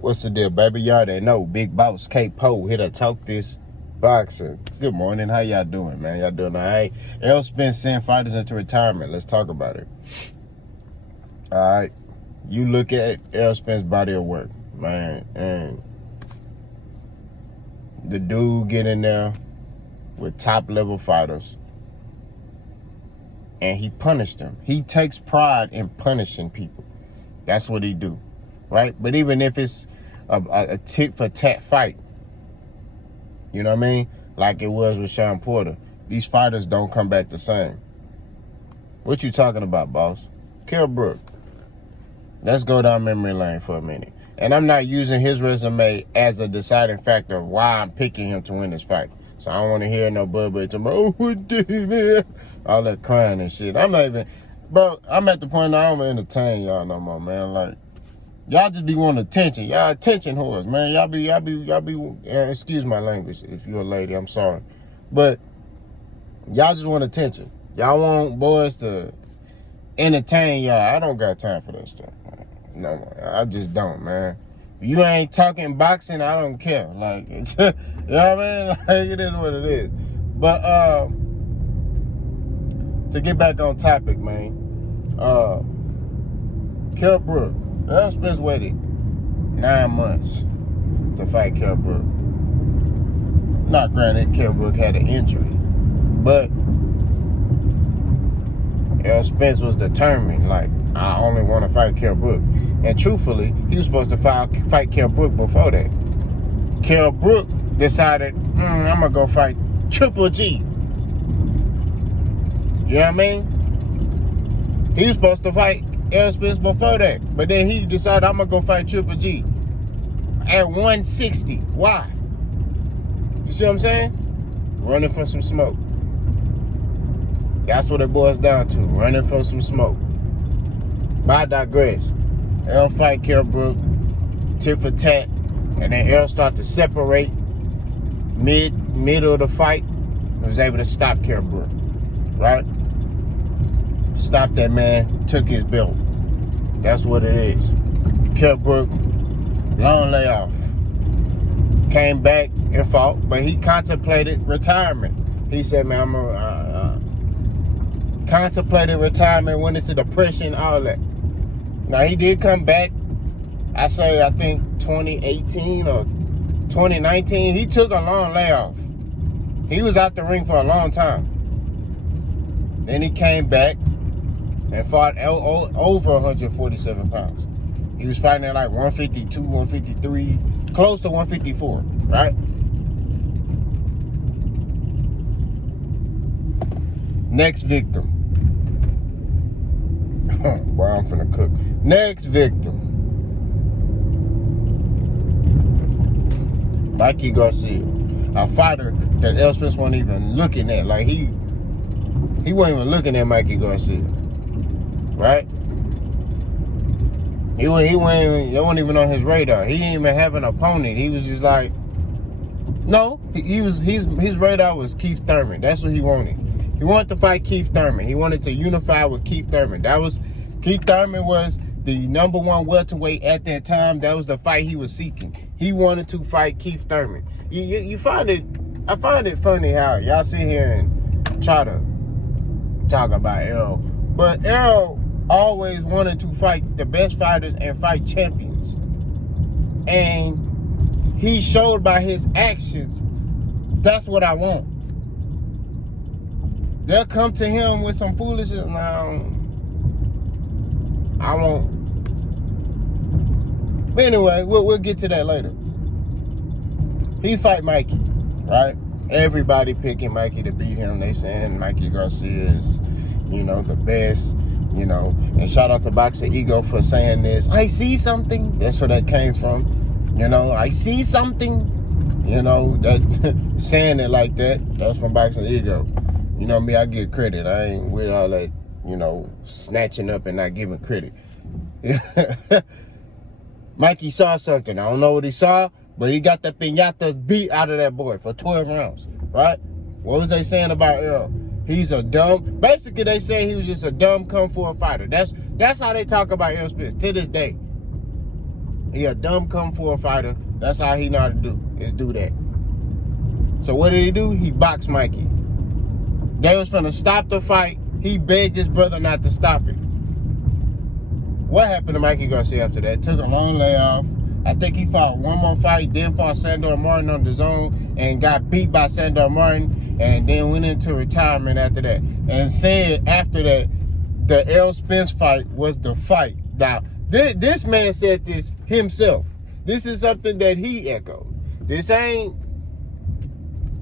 What's the deal, baby? Y'all that know Big Boss K-Po here to talk this boxing. Good morning. How y'all doing, man? Y'all doing all right? Errol Spence sent fighters into retirement. Let's talk about it. All right. You look at Errol Spence's body of work, man, and the dude get in there with top-level fighters, and he punished them. He takes pride in punishing people. That's what he do, right? But even if it's a tit-for-tat fight, you know what I mean? Like it was with Shawn Porter. These fighters don't come back the same. What you talking about, boss? Kell Brook. Let's go down memory lane for a minute. And I'm not using his resume as a deciding factor of why I'm picking him to win this fight. So I don't want to hear no bubba to me, oh, man. All that crying and shit. I'm not even, bro, I'm at the point I don't entertain y'all no more, man. Like, y'all just be wanting attention. Y'all attention whores, man. Y'all be, excuse my language if you're a lady, I'm sorry. But y'all just want attention. Y'all want boys to entertain y'all. I don't got time for that stuff, man. No, I just don't, man. If you ain't talking boxing, I don't care. Like, it's, you know what I mean? Like, it is what it is. But, to get back on topic, man, Kell Brook. Errol Spence waited 9 months to fight Kell Brook. Not granted, Kell Brook had an injury, but Errol Spence was determined, like, I only want to fight Kell Brook. And truthfully, he was supposed to fight Kell Brook before that. Kell Brook decided, I'm going to go fight Triple G. You know what I mean? He was supposed to fight Errol Spence before that. But then he decided, I'm going to go fight Triple G at 160. Why? You see what I'm saying? Running from some smoke. That's what it boils down to. Running from some smoke. But I digress. Errol fight Kell Brook, tit for tat, and then Errol start to separate middle of the fight. He was able to stop Kell Brook, right? Stop that man, took his belt. That's what it is. Kell Brook, long layoff. Came back and fought, but he contemplated retirement. Think said, man, I'm a contemplated retirement, went into depression, all that. Now, he did come back, I think 2018 or 2019. He took a long layoff. He was out the ring for a long time. Then he came back and fought over 147 pounds. He was fighting at like 152, 153, close to 154, right? Next victim. Boy, I'm finna cook. Next victim. Mikey Garcia. A fighter that Errol Spence wasn't even looking at. Like, he wasn't even looking at Mikey Garcia. Right? He wasn't even on his radar. He didn't even have an opponent. He was just like, no. His radar was Keith Thurman. That's what he wanted. He wanted to fight Keith Thurman. He wanted to unify with Keith Thurman. Keith Thurman was the #1 welterweight at that time. That was the fight he was seeking. He wanted to fight Keith Thurman. You find it, I find it funny how y'all sit here and try to talk about Errol. But Errol always wanted to fight the best fighters and fight champions. And he showed by his actions, that's what I want. They'll come to him with some foolishness. Now, I won't. But anyway, we'll get to that later. He fight Mikey, right? Everybody picking Mikey to beat him. They saying Mikey Garcia is, the best, And shout out to Boxer Ego for saying this. I see something. That's where that came from. I see something. That saying it like that. That's from Boxer Ego. You know me, I give credit. I ain't with all that, snatching up and not giving credit. Mikey saw something. I don't know what he saw, but he got the piñatas beat out of that boy for 12 rounds, right? What was they saying about Errol? He's a basically they say he was just a dumb kung fu fighter. That's how they talk about Errol Spence to this day. He a dumb Kung Fu fighter. That's all he know how to do, is do that. So what did he do? He boxed Mikey. They was finna stop the fight. He begged his brother not to stop it. What happened to Mikey Garcia after that? Took a long layoff. I think he fought one more fight, then fought Sandor Martin on the zone and got beat by Sandor Martin, and then went into retirement after that. And said after that, the Errol Spence fight was the fight. Now, this man said this himself. This is something that he echoed. This ain't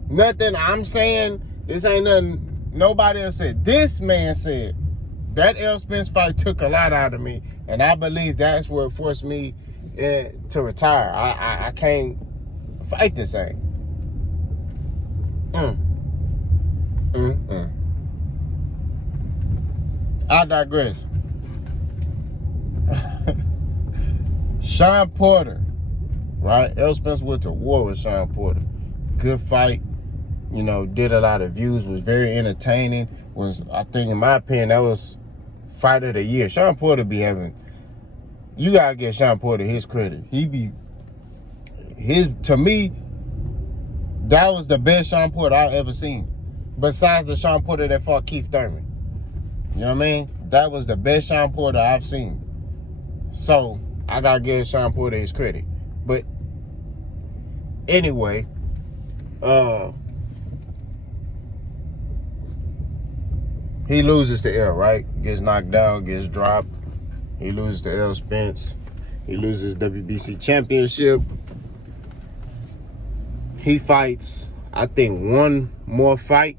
nothing I'm saying. This ain't nothing nobody else said. This man said, that Errol Spence fight took a lot out of me, and I believe that's what forced me to retire. I can't fight this thing. I digress. Shawn Porter, right? Errol Spence went to war with Shawn Porter. Good fight. You know, did a lot of views, was very entertaining. Was, I think, in my opinion, that was fight of the year. Shawn Porter be having, you gotta give Shawn Porter his credit. To me, that was the best Shawn Porter I've ever seen. Besides the Shawn Porter that fought Keith Thurman. You know what I mean? That was the best Shawn Porter I've seen. So, I gotta give Shawn Porter his credit. But, anyway, he loses to Errol, right? Gets knocked down, gets dropped. He loses to Errol Spence. He loses WBC championship. He fights, I think, one more fight.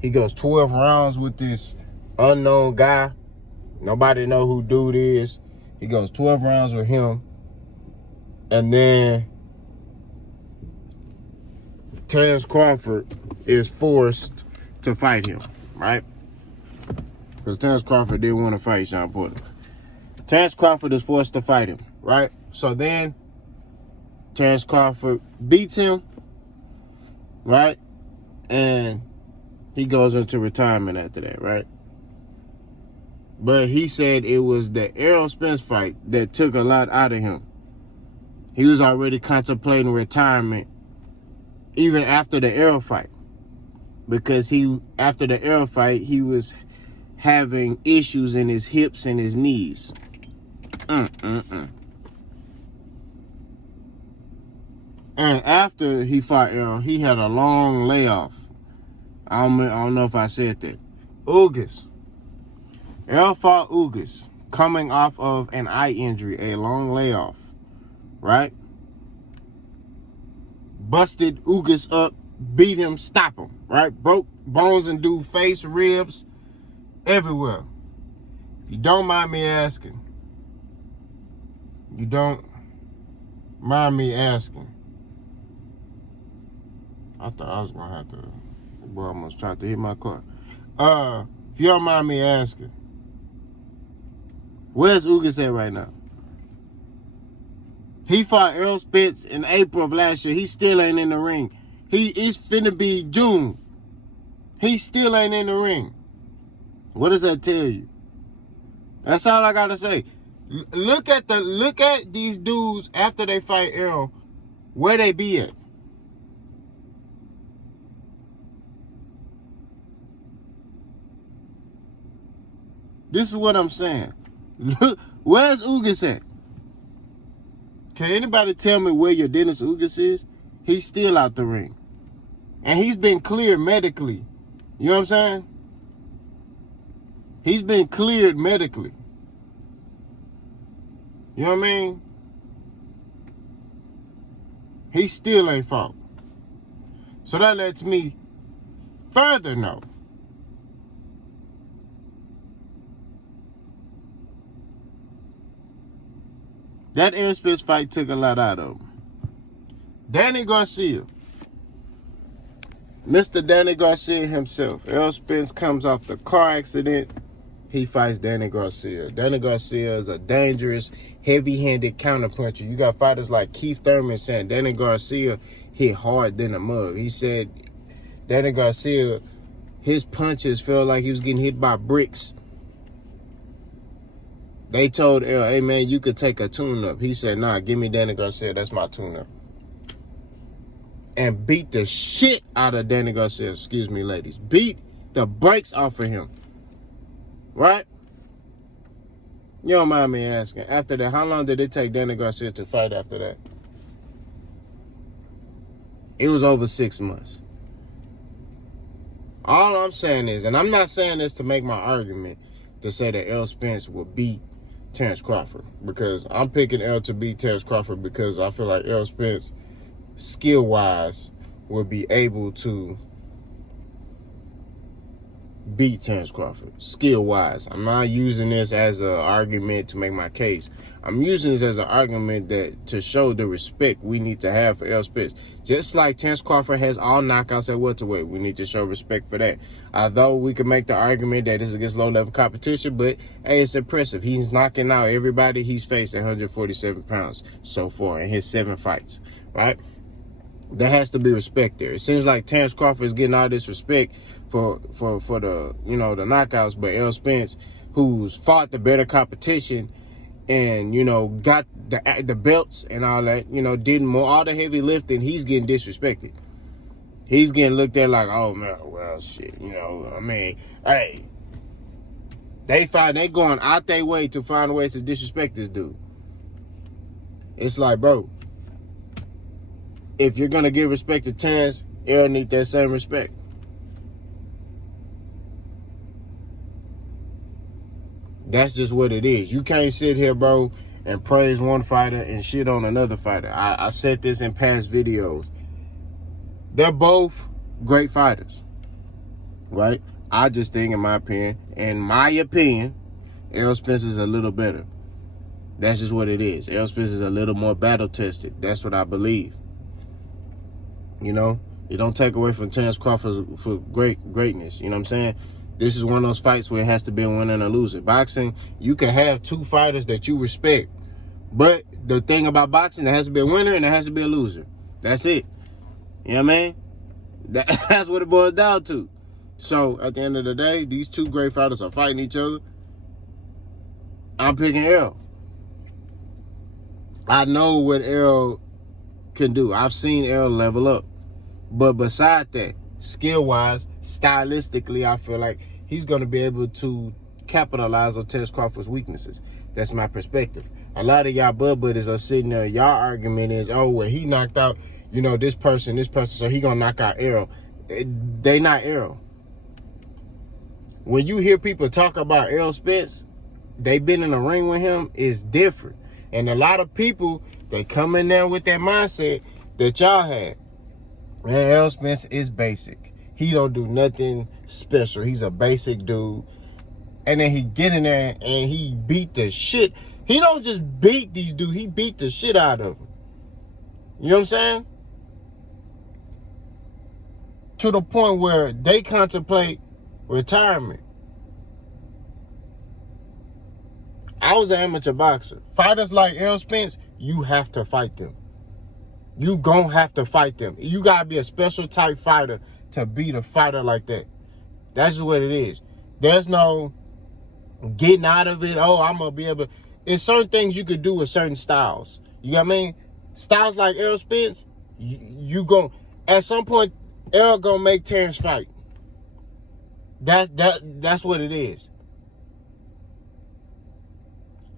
He goes 12 rounds with this unknown guy. Nobody know who dude is. He goes 12 rounds with him. And then Terrence Crawford is forced to fight him, right? Because Terrence Crawford didn't want to fight Shawn Porter. Terrence Crawford is forced to fight him, right? So then Terrence Crawford beats him, right? And he goes into retirement after that, right? But he said it was the Errol Spence fight that took a lot out of him. He was already contemplating retirement even after the Errol fight. Because after the Errol fight, he was having issues in his hips and his knees. And after he fought Errol, he had a long layoff. I don't know if I said that. Ugas. Errol fought Ugas, coming off of an eye injury, a long layoff, right? Busted Ugas up, beat him, stop him, right? Broke bones in dude's face, ribs, everywhere. If you don't mind me asking, I thought I was gonna have to, boy, I almost tried to hit my car. If you don't mind me asking, where's Ugas at right now? He fought Errol Spence in April of last year. He still ain't in the ring. It's finna be June. He still ain't in the ring. What does that tell you? That's all I gotta say. Look at these dudes after they fight Errol, where they be at. This is what I'm saying. Look, where's Ugas at? Can anybody tell me where your Dennis Ugas is? He's still out the ring. And he's been cleared medically. You know what I'm saying? He's been cleared medically. You know what I mean? He still ain't fought. So that lets me further know that Errol Spence fight took a lot out of him. Danny Garcia. Mr. Danny Garcia himself. Errol Spence comes off the car accident. He fights Danny Garcia. Danny Garcia is a dangerous, heavy-handed counterpuncher. You got fighters like Keith Thurman saying Danny Garcia hit hard than a mug. He said Danny Garcia, his punches felt like he was getting hit by bricks. They told Errol, hey, man, you could take a tune-up. He said, nah, give me Danny Garcia. That's my tune-up. And beat the shit out of Danny Garcia. Excuse me, ladies. Beat the brakes off of him. Right? You don't mind me asking. After that, how long did it take Danny Garcia to fight after that? It was over 6 months. All I'm saying is, and I'm not saying this to make my argument, to say that Errol Spence will beat Terrence Crawford, because I'm picking Errol to beat Terrence Crawford because I feel like Errol Spence, skill-wise, will be able to beat Terrence Crawford, skill-wise. I'm not using this as an argument to make my case. I'm using this as an argument that to show the respect we need to have for Errol Spence. Just like Terrence Crawford has all knockouts at welterweight, we need to show respect for that. Although we can make the argument that this is against low-level competition, but hey, it's impressive. He's knocking out everybody he's faced at 147 pounds so far in his 7 fights, right? There has to be respect there. It seems like Terrence Crawford is getting all this respect for the, you know, the knockouts, but Errol Spence, who's fought the better competition and, you know, got the belts and all that, you know, did more all the heavy lifting, he's getting disrespected. He's getting looked at like, oh man, well shit, you know, I mean, hey, they going out their way to find ways to disrespect this dude. It's like, bro, if you're gonna give respect to Terrence, Errol need that same respect. That's just what it is. You can't sit here, bro, and praise one fighter and shit on another fighter. I said this in past videos. They're both great fighters, right? I just think, in my opinion, Errol Spence is a little better. That's just what it is. Errol Spence is a little more battle-tested. That's what I believe. You know, you don't take away from Terrence Crawford for greatness. You know what I'm saying? This is one of those fights where it has to be a winner and a loser. Boxing, you can have 2 fighters that you respect. But the thing about boxing, there has to be a winner and there has to be a loser. That's it. You know what I mean? That's what it boils down to. So, at the end of the day, these 2 great fighters are fighting each other. I'm picking Errol. I know what Errol can do. I've seen Errol level up. But beside that, skill-wise, stylistically, I feel like he's going to be able to capitalize on Terrence Crawford's weaknesses. That's my perspective. A lot of y'all buddies are sitting there. Y'all argument is, oh, well, he knocked out, you know, this person, so he going to knock out Errol. They not Errol. When you hear people talk about Errol Spence, they been in the ring with him, is different. And a lot of people, they come in there with that mindset that y'all had. Man, Errol Spence is basic. He don't do nothing special. He's a basic dude. And then he get in there and he beat the shit. He don't just beat these dudes. He beat the shit out of them. You know what I'm saying? To the point where they contemplate retirement. I was an amateur boxer. Fighters like Errol Spence, you have to fight them. You gon' have to fight them. You gotta be a special type fighter to beat a fighter like that. That's just what it is. There's no getting out of it. Oh, I'm gonna be able to. There's certain things you could do with certain styles. You know what I mean? Styles like Errol Spence, you gon' at some point, Errol gonna make Terrence fight. That's what it is.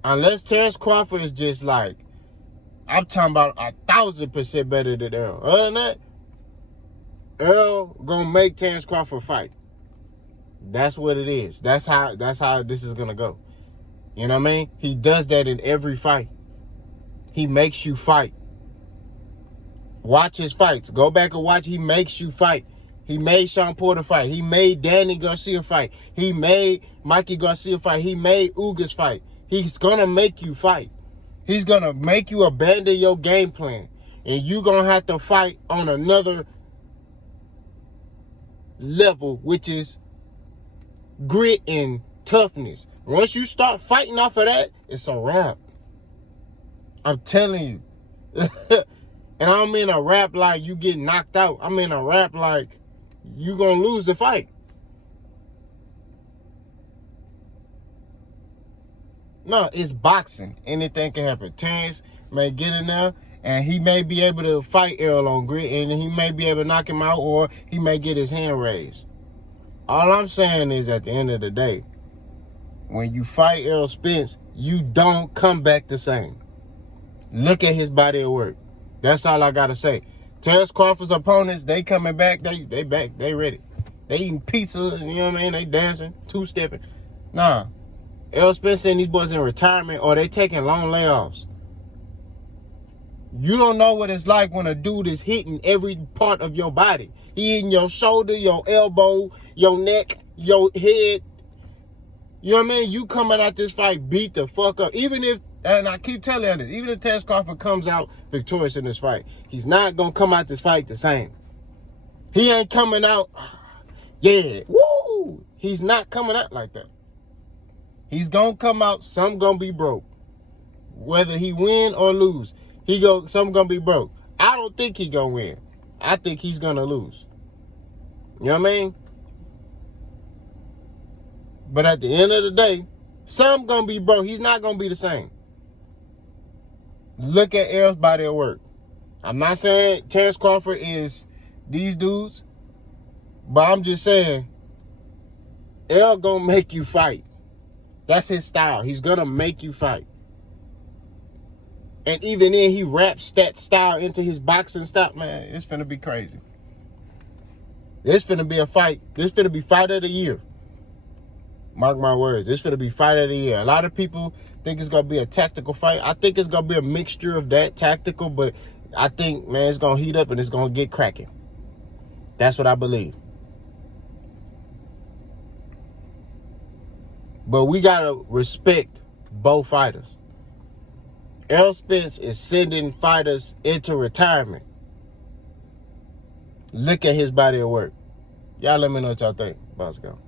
Unless Terrence Crawford is just like, I'm talking about 1,000% better than Errol. Other than that, Errol gonna make Terrence Crawford fight. That's what it is. That's how this is gonna go. You know what I mean? He does that in every fight. He makes you fight. Watch his fights. Go back and watch. He makes you fight. He made Shawn Porter fight. He made Danny Garcia fight. He made Mikey Garcia fight. He made Ugas fight. He's gonna make you fight. He's going to make you abandon your game plan. And you're going to have to fight on another level, which is grit and toughness. Once you start fighting off of that, it's a wrap. I'm telling you. And I don't mean a rap like you get knocked out. I mean a rap like you going to lose the fight. No, it's boxing. Anything can happen. Terrence may get in there, and he may be able to fight Errol on grit, and he may be able to knock him out, or he may get his hand raised. All I'm saying is, at the end of the day, when you fight Errol Spence, you don't come back the same. Look at his body of work. That's all I gotta say. Terrence Crawford's opponents, they coming back. They back. They ready. They eating pizza. You know what I mean? They dancing, two-stepping. Nah. Errol Spence and these boys in retirement, or they taking long layoffs. You don't know what it's like when a dude is hitting every part of your body. He hitting your shoulder, your elbow, your neck, your head. You know what I mean? You coming out this fight beat the fuck up. Even if, and I keep telling you this, even if Terrence Crawford comes out victorious in this fight, he's not going to come out this fight the same. He ain't coming out, yeah, woo! He's not coming out like that. He's going to come out, some going to be broke. Whether he win or lose, some going to be broke. I don't think he going to win. I think he's going to lose. You know what I mean? But at the end of the day, some going to be broke. He's not going to be the same. Look at Errol's body of work. I'm not saying Terrence Crawford is these dudes, but I'm just saying Errol going to make you fight. That's his style. He's going to make you fight. And even then, he wraps that style into his boxing style. Man, it's finna be crazy. It's finna be a fight. This finna be fight of the year. Mark my words. This finna be fight of the year. A lot of people think it's gonna be a tactical fight. I think it's gonna be a mixture of that tactical, but I think, man, it's gonna heat up and it's gonna get cracking. That's what I believe. But we gotta respect both fighters. Errol Spence is sending fighters into retirement. Look at his body of work. Y'all let me know what y'all think. Let's go.